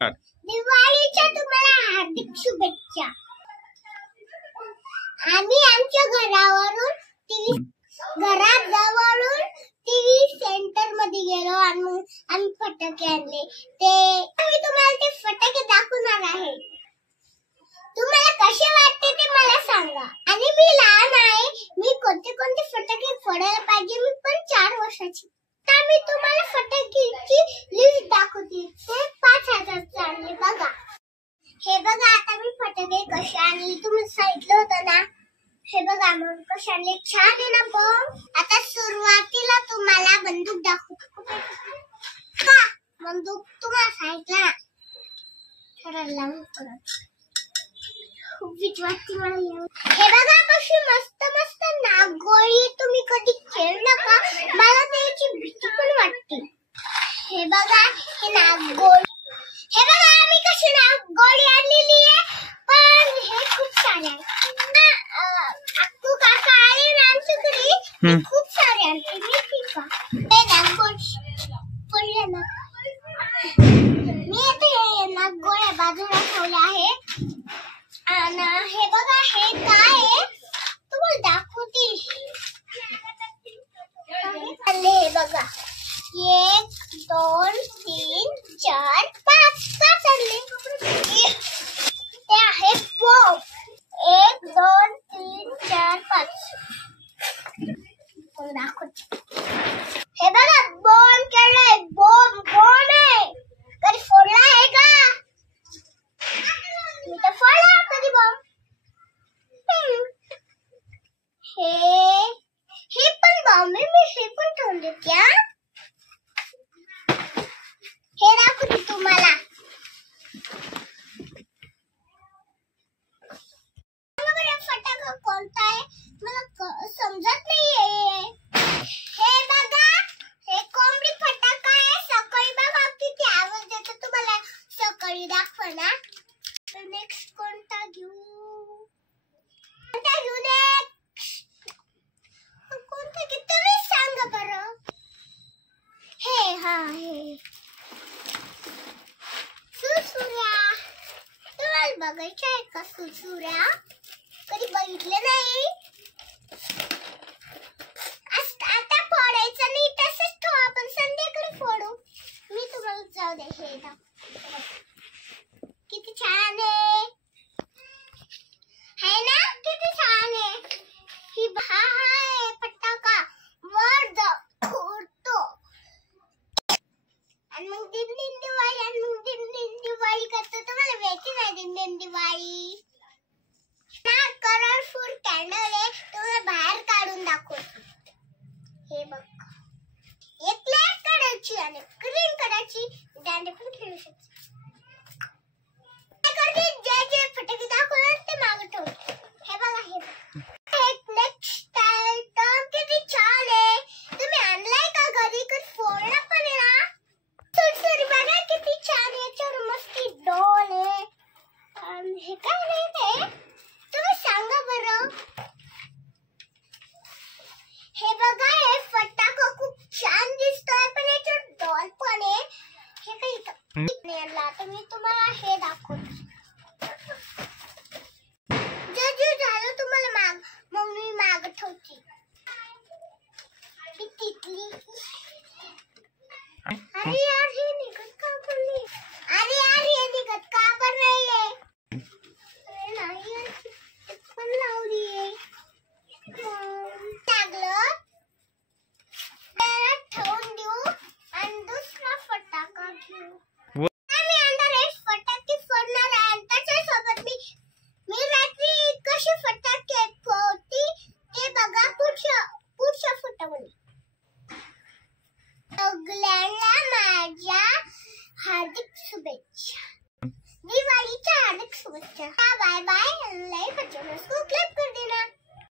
दिवाळीच्या तुम्हाला हार्दिक शुभेच्छा. आम्ही आमच्या घरात जवळून टीव्ही सेंटर मध्ये गेलो आणि आम्ही फटाके आणले. मी तुम्हाला ते फटाके दाखवणार आहे. तुम्हाला कसे वाटते ते मला सांगा. आणि मी लहान आहे, मी कोणते फटाके फोडायला पाहिजे. मी पण 4 वर्षाची. तर मी तुम्हाला फटाक्याची लिस्ट दाखवते. ते 5,000चे आणले बघा. हे बघा, आता मी फटाके कसे आणले तुम्ही सांगितलं होतं ना. हे बघा मग कसे आणले. छान आहे ना बॉम्ब. आता सुरुवातीला तुम्हाला बंदूक दाखवतो. का बंदूक तुम्हाला सांगितलं ना. ठरवला खूप भीती वाटते मला. हे बघा कशी मस्त नागोळी. तुम्ही कधी खेळलं का? मला त्याची भीती पण वाटते. हे बघा हे नागोळी. हे बघा आम्ही कशी नागोळी आणलेली आहे. पण हे खूप सारे आहे. अक्कू काका आले ना आमच्याकडे, खूप सारे आणले. मी हे नागोळी पडले ना. मी आता नागोळ्या बाजूला ठेवल्या आहे. आणि हे बघा हे काय आहे तुम्हाला दाखवते. हे बघा 1 2 3 4 5 आणले. ते आहे बॉम्ब. 1 2 3 4 5 दाखवते. हे बघा बॉम्ब केलाय. बॉम्ब आहे. कधी फोडला आहे का? मी तर फोडला कधी बॉम्ब. हे पण बॉम्ब आहे. मी हे पण ठेवले त्या. हे दाखवते तुम्हाला. फटाका कोणता आहे मला समजत नाहीये. हे बघा हे कोंबडी फटाका आहे. सकाळी बघा किती आवाज देतो. तुम्हाला सकाळी दाखवा ना. नेक्स्ट कोणता घेऊ. कोणता घेऊ तुम्ही सांगा बरं. हे सुरसुऱ्या. तुम्हाला बघायचं आहे का सुरसुऱ्या? कधी बघितलं नाही. आता फोडायचं नाही, तसंच ठेवू. आपण संध्याकाळी फोडू. मी तुम्हाला जाऊ दे. हे किती छान आहे ना. किती छान आहे. ही आहे फटाका वर उडतो. आणि मग दिन दिवाळी करतो. तुम्हाला माहिती नाही दिन दिवाळी ना. कलरफुल कॅन्डल आहे. तुम्हाला बाहेर काढून दाखवतो. हे बघ एक ब्लॅक कलरची आणि ग्रीन कलरची दांडे पण खेळू शकतो. जे फटाके दाखवले ते मागे ठेवतो. हे बघा हे नेक्स्ट आयटम किती छान आहे. तुम्ही आणलाय का घरी? कधी फोडला पण आहे ना. सुरसुरी बघा किती छान आहे. याच्यावर मस्ती डॉल आहे. हे काय नाही ते तुम्ही सांगा बरं. हे बघा हे फटाका खूप छान दिसतोय. पण याच्यावर डॉल पण आहे. हे काही आणला तर मी तुम्हाला हे दाखवतो. झालं तुम्हाला मग मी माग ठेवते. तिथली अरे यार हे निघत का पण नाही. अरे यार हे निघत का पण नाहीये. अरे नाही पण लावलीये. लागलं त्याला ठेवून देऊ आणि दुसरा फटाका घेऊ. आम्ही अंधारे फटाके फोडणार आहे. त्याच्यासोबत मी रात्री कशी फटाके फोडते ते बघा पुढच्या फोटोमध्ये. सगळ्यांना माझ्या हार्दिक शुभेच्छा. दिवाळीच्या हार्दिक शुभेच्छा. Bye bye. लाईक